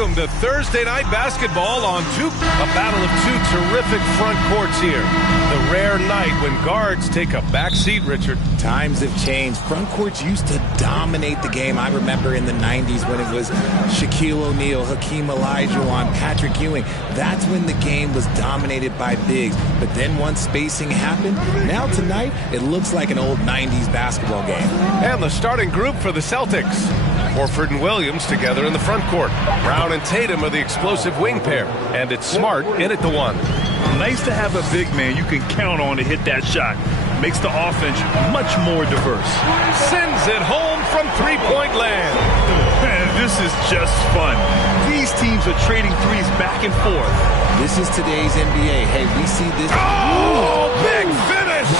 Welcome to Thursday Night Basketball on a battle of two terrific front courts here. The rare night when guards take a back seat, Richard. Times have changed. Front courts used to dominate the game. I remember in the 90s when it was Shaquille O'Neal, Hakeem Olajuwon, Patrick Ewing. That's when the game was dominated by bigs. But then once spacing happened, now tonight it looks like an old 90s basketball game. And the starting group for the Celtics. Horford and Williams together in the front court. Brown and Tatum are the explosive wing pair. And it's Smart in at the one. Nice to have a big man you can count on to hit that shot. Makes the offense much more diverse. Sends it home from three-point land. Man, this is just fun. These teams are trading threes back and forth. This is today's NBA. Hey, we see this. Oh, big finish.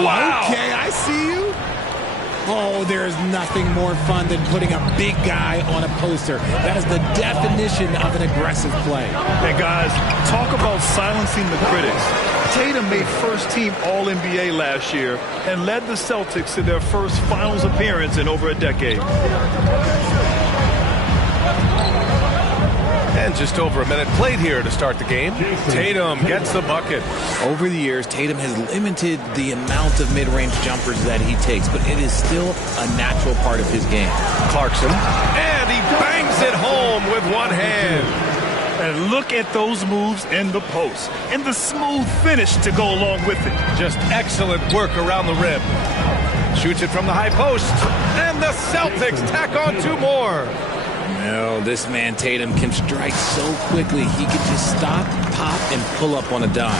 Wow. Okay, I see you. Oh, there's nothing more fun than putting a big guy on a poster. That is the definition of an aggressive play. Hey, guys, talk about silencing the critics. Tatum made first-team All-NBA last year and led the Celtics to their first finals appearance in over a decade. And just over a minute played here to start the game. Tatum gets the bucket. Over the years, Tatum has limited the amount of mid-range jumpers that he takes, but it is still a natural part of his game. Clarkson, and he bangs it home with one hand. And look at those moves in the post and the smooth finish to go along with it. Just excellent work around the rim. Shoots it from the high post, and the Celtics tack on two more. No, this man Tatum can strike so quickly he can just stop, pop, and pull up on a dime.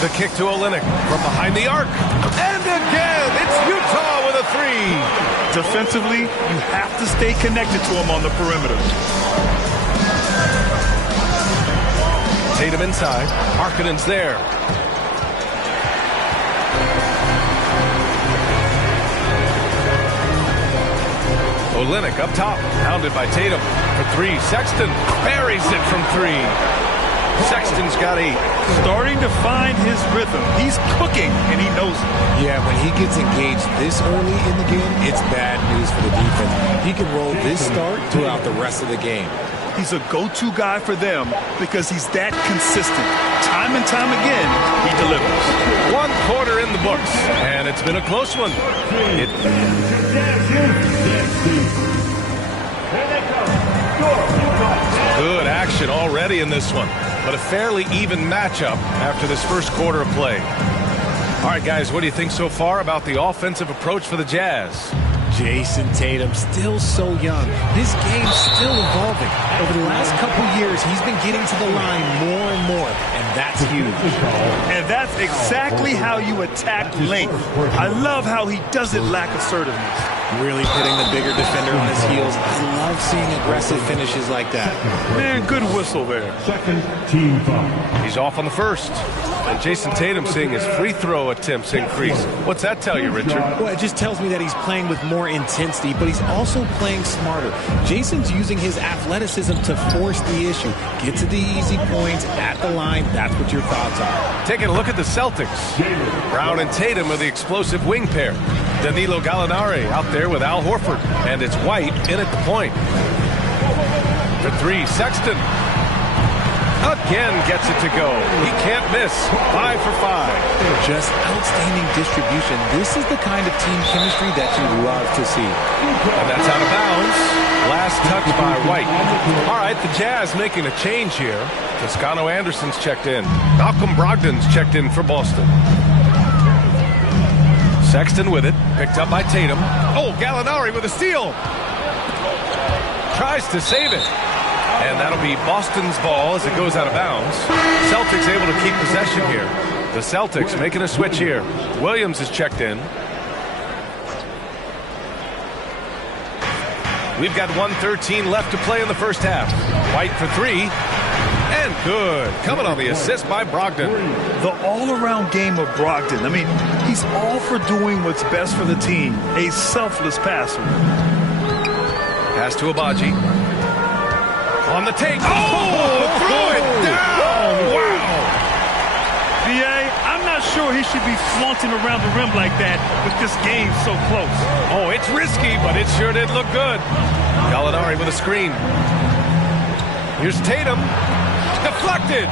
The kick to Olynyk from behind the arc. And again, it's Utah with a three. Defensively, you have to stay connected to him on the perimeter. Tatum inside. Markkanen's there. Olynyk up top, pounded by Tatum for three. Sexton buries it from three. Sexton's got 8. Starting to find his rhythm. He's cooking, and he knows it. Yeah, when he gets engaged this early in the game, it's bad news for the defense. He can roll this start throughout the rest of the game. He's a go-to guy for them because he's that consistent. Time and time again, he delivers. 1 quarter in the books, and it's been a close one. Good action already in this one, but a fairly even matchup after this first quarter of play. All right, guys, what do you think so far about the offensive approach for the Jazz? Jason Tatum, still so young. His game's still evolving. Over the last couple years, he's been getting to the line more and more, and that's huge. And that's exactly how you attack length. I love how he doesn't lack assertiveness. Really putting the bigger defender on his heels. I love seeing aggressive finishes like that. Man, good whistle there. Second team foul. He's off on the first. And Jason Tatum seeing his free throw attempts increase. What's that tell you, Richard? Well, it just tells me that he's playing with more intensity, but he's also playing smarter. Jason's using his athleticism to force the issue. Get to the easy points at the line. That's what your thoughts are. Taking a look at the Celtics. Brown and Tatum are the explosive wing pair. Danilo Gallinari out there with Al Horford. And it's White in at the point. For three, Sexton. Again gets it to go. He can't miss. 5 for 5. Just outstanding distribution. This is the kind of team chemistry that you love to see. And that's out of bounds. Last touch by White. All right, the Jazz making a change here. Toscano Anderson's checked in. Malcolm Brogdon's checked in for Boston. Sexton with it. Picked up by Tatum. Oh, Gallinari with a steal. Tries to save it. And that'll be Boston's ball as it goes out of bounds. Celtics able to keep possession here. The Celtics making a switch here. Williams is checked in. We've got 1:13 left to play in the first half. White for three. And good. Coming on the assist by Brogdon. The all-around game of Brogdon. I mean, he's all for doing what's best for the team. A selfless passer. Pass to Abaji. On the take. Oh! Threw it down! Wow! B.A., I'm not sure sure he should be flaunting around the rim like that with this game so close. Oh, it's risky, but it sure did look good. Gallinari with a screen. Here's Tatum. Deflected.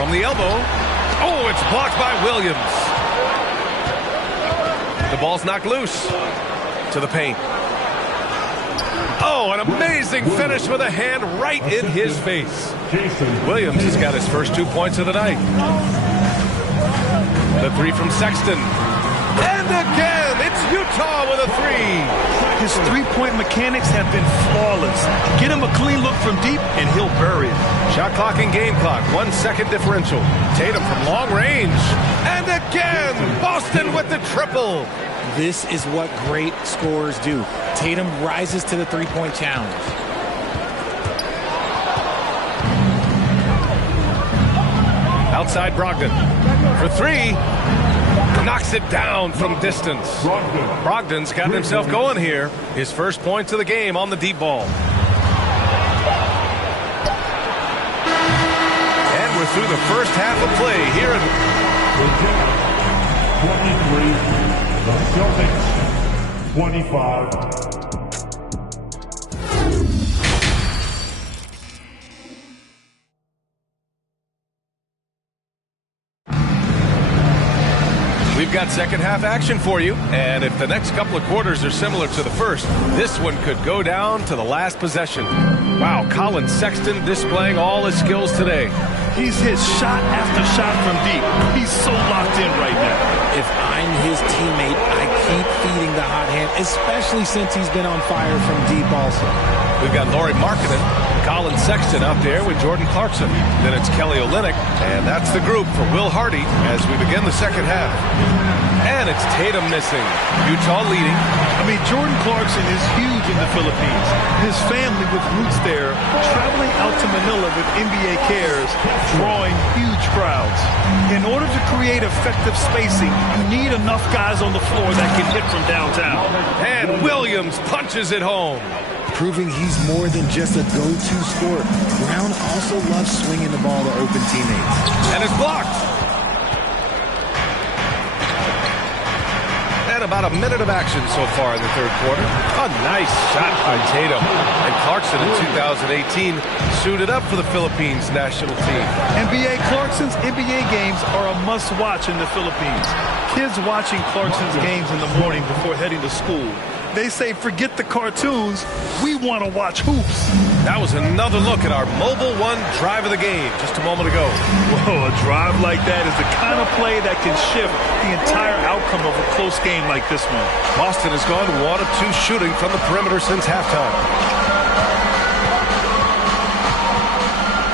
From the elbow. Oh, it's blocked by Williams. The ball's knocked loose to the paint. Oh, an amazing finish with a hand right in his face. Williams has got his first 2 points of the night. The three from Sexton. And again, it's Utah with a three. His three-point mechanics have been flawless. Get him a clean look from deep, and he'll bury it. Shot clock and game clock, 1 second differential. Tatum from long range. And again, Boston with the triple. This is what great scorers do. Tatum rises to the three-point challenge. Outside Brogdon for three. Knocks it down from distance. Brogdon's got himself going here. His first points of the game on the deep ball. And we're through the first half of play here at 23, the Celtics 25. We've got second half action for you, and if the next couple of quarters are similar to the first, this one could go down to the last possession. Wow, Colin Sexton displaying all his skills today. He's hit shot after shot from deep. He's so locked in right now. If I'm his teammate, I keep feeding the hot hand, especially since he's been on fire from deep also. We've got Lauri Markkanen, Colin Sexton out there with Jordan Clarkson. Then it's Kelly Olynyk, and that's the group for Will Hardy as we begin the second half. And it's Tatum missing. Utah leading. I mean, Jordan Clarkson is huge in the Philippines. His family with roots there, traveling out to Manila with NBA cares, drawing huge crowds. In order to create effective spacing, you need enough guys on the floor that can hit from downtown. And Williams punches it home. Proving he's more than just a go-to scorer. Brown also loves swinging the ball to open teammates. And it's blocked. And about a minute of action so far in the third quarter. A nice shot by Tatum. And Clarkson in 2018 suited up for the Philippines national team. Clarkson's NBA games are a must-watch in the Philippines. Kids watching Clarkson's games in the morning before heading to school. They say, forget the cartoons, we want to watch hoops. That was another look at our Mobile One drive of the game just a moment ago. Whoa, a drive like that is the kind of play that can shift the entire outcome of a close game like this one. Boston has gone 1 of 2 shooting from the perimeter since halftime.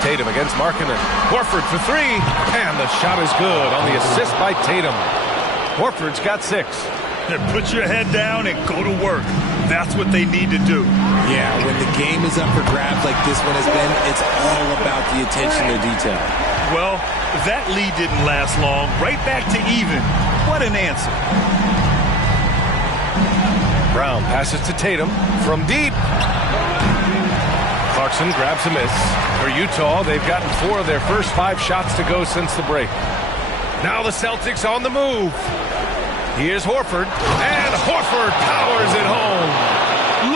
Tatum against Markkanen. Horford for three, and the shot is good on the assist by Tatum. Horford's got 6. Put your head down and go to work. That's what they need to do. Yeah, when the game is up for grabs like this one has been, it's all about the attention to detail. Well, that lead didn't last long. Right back to even. What an answer. Brown passes to Tatum from deep. Clarkson grabs a miss. For Utah, they've gotten 4 of their first 5 shots to go since the break. Now the Celtics on the move. Here's Horford, and Horford powers it home.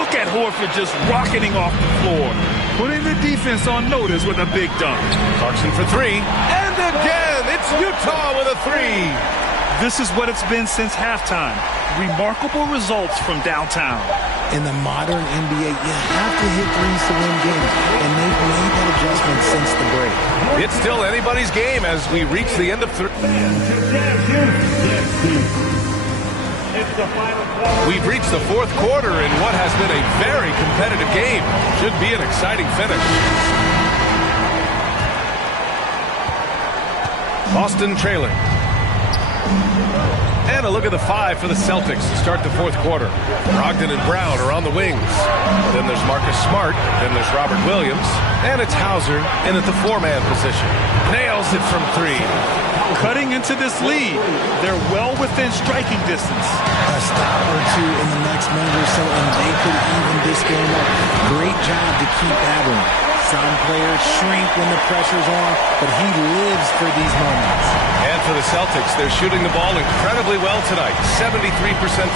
Look at Horford just rocketing off the floor, putting the defense on notice with a big dunk. Clarkson for 3, and again, it's Utah with a 3. This is what it's been since halftime. Remarkable results from downtown. In the modern NBA, you have to hit threes to win games, and they've made that adjustment since the break. It's still anybody's game as we reach the end of 3. We've reached the fourth quarter in what has been a very competitive game. Should be an exciting finish. Boston trailing. And a look at the 5 for the Celtics to start the fourth quarter. Brogdon and Brown are on the wings. Then there's Marcus Smart. Then there's Robert Williams. And it's Hauser in at the 4-man position. Nails it from 3. Cutting into this lead. They're well within striking distance. A stop or 2 in the next minute or so, and they could even this game up. Great job to keep battling. Some players shrink when the pressure's on, but he lives for these moments. And for the Celtics, they're shooting the ball incredibly well tonight. 73%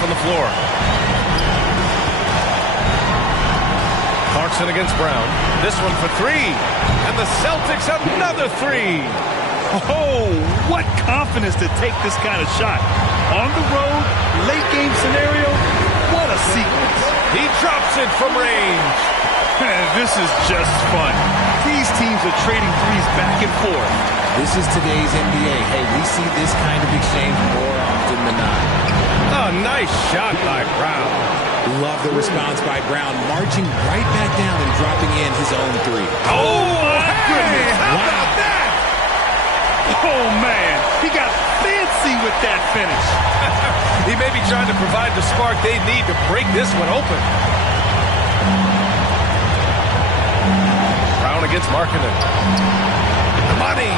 from the floor. Clarkson against Brown. This one for three. And the Celtics another three. Oh, what confidence to take this kind of shot. On the road, late game scenario, what a sequence. He drops it from range. This is just fun. These teams are trading threes back and forth. This is today's NBA. Hey, we see this kind of exchange more often than not. A nice shot by Brown. Love the response by Brown, marching right back down and dropping in his own three. Oh, my goodness. How about that? Oh, man. He got fancy with that finish. He may be trying to provide the spark they need to break this one open. Brown against Markkanen. Money.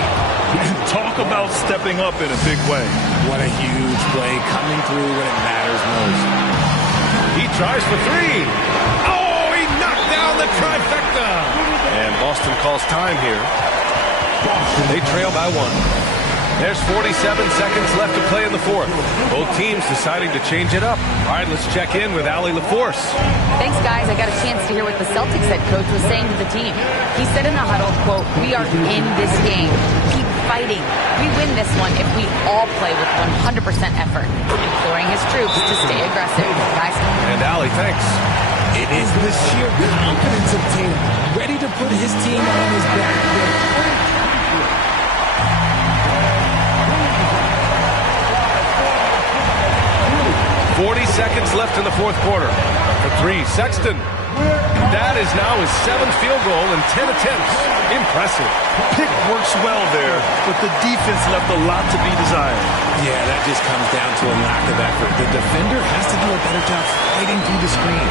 Talk about stepping up in a big way. What a huge play, coming through when it matters most. He tries for three. Oh, he knocked down the trifecta. And Boston calls time here. They trail by one. There's 47 seconds left to play in the fourth. Both teams deciding to change it up. All right, let's check in with Allie LaForce. Thanks, guys. I got a chance to hear what the Celtics head coach was saying to the team. He said in the huddle, quote, "We are in this game. Keep fighting. We win this one if we all play with 100% effort." Imploring his troops to stay aggressive. Guys. And Allie, thanks. It is the sheer confidence of Tatum, ready to put his team on his back. 40 seconds left in the fourth quarter. For three, Sexton. That is now his 7th field goal in 10 attempts. Impressive. Pick works well there, but the defense left a lot to be desired. Yeah, that just comes down to a lack of effort. The defender has to do a better job fighting through the screen.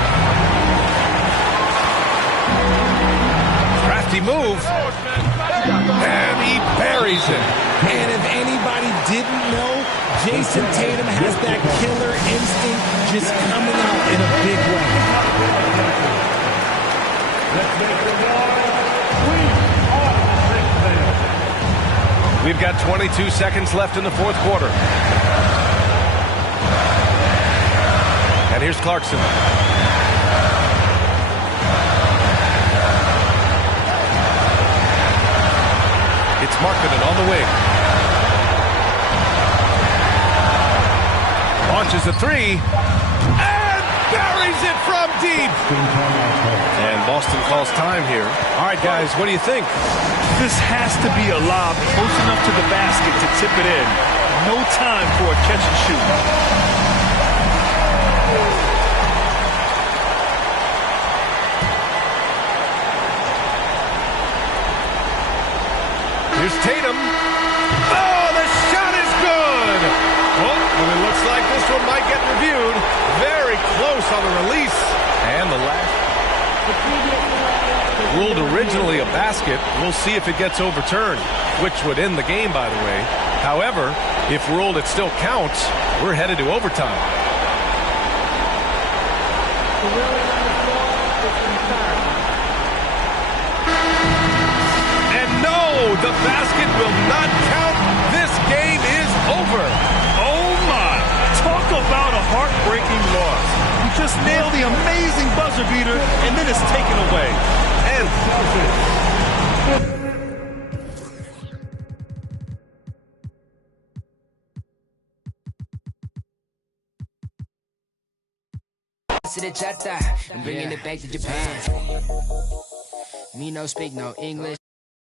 Crafty move. And he buries it. And if anybody didn't know, Jason Tatum has that killer instinct just coming out in a big way. We've got 22 seconds left in the fourth quarter. And here's Clarkson. It's Markkanen on the wing. Launches a three. And buries it from deep. And Boston calls time here. All right, guys, what do you think? This has to be a lob close enough to the basket to tip it in. No time for a catch and shoot. Here's Tatum. Oh, the shot is good. Oh, and it looks like this one might get reviewed. Very close on the release. And the last. Ruled originally a basket. We'll see if it gets overturned, which would end the game, by the way. However, if ruled it still counts, we're headed to overtime. And no, the basket will not count. This game is over. Oh, my. Talk about a heartbreaking loss. You just nailed the amazing buzzer beater, and then it's taken away. And to the chata, I'm bringing it back to Japan. Me no speak no English.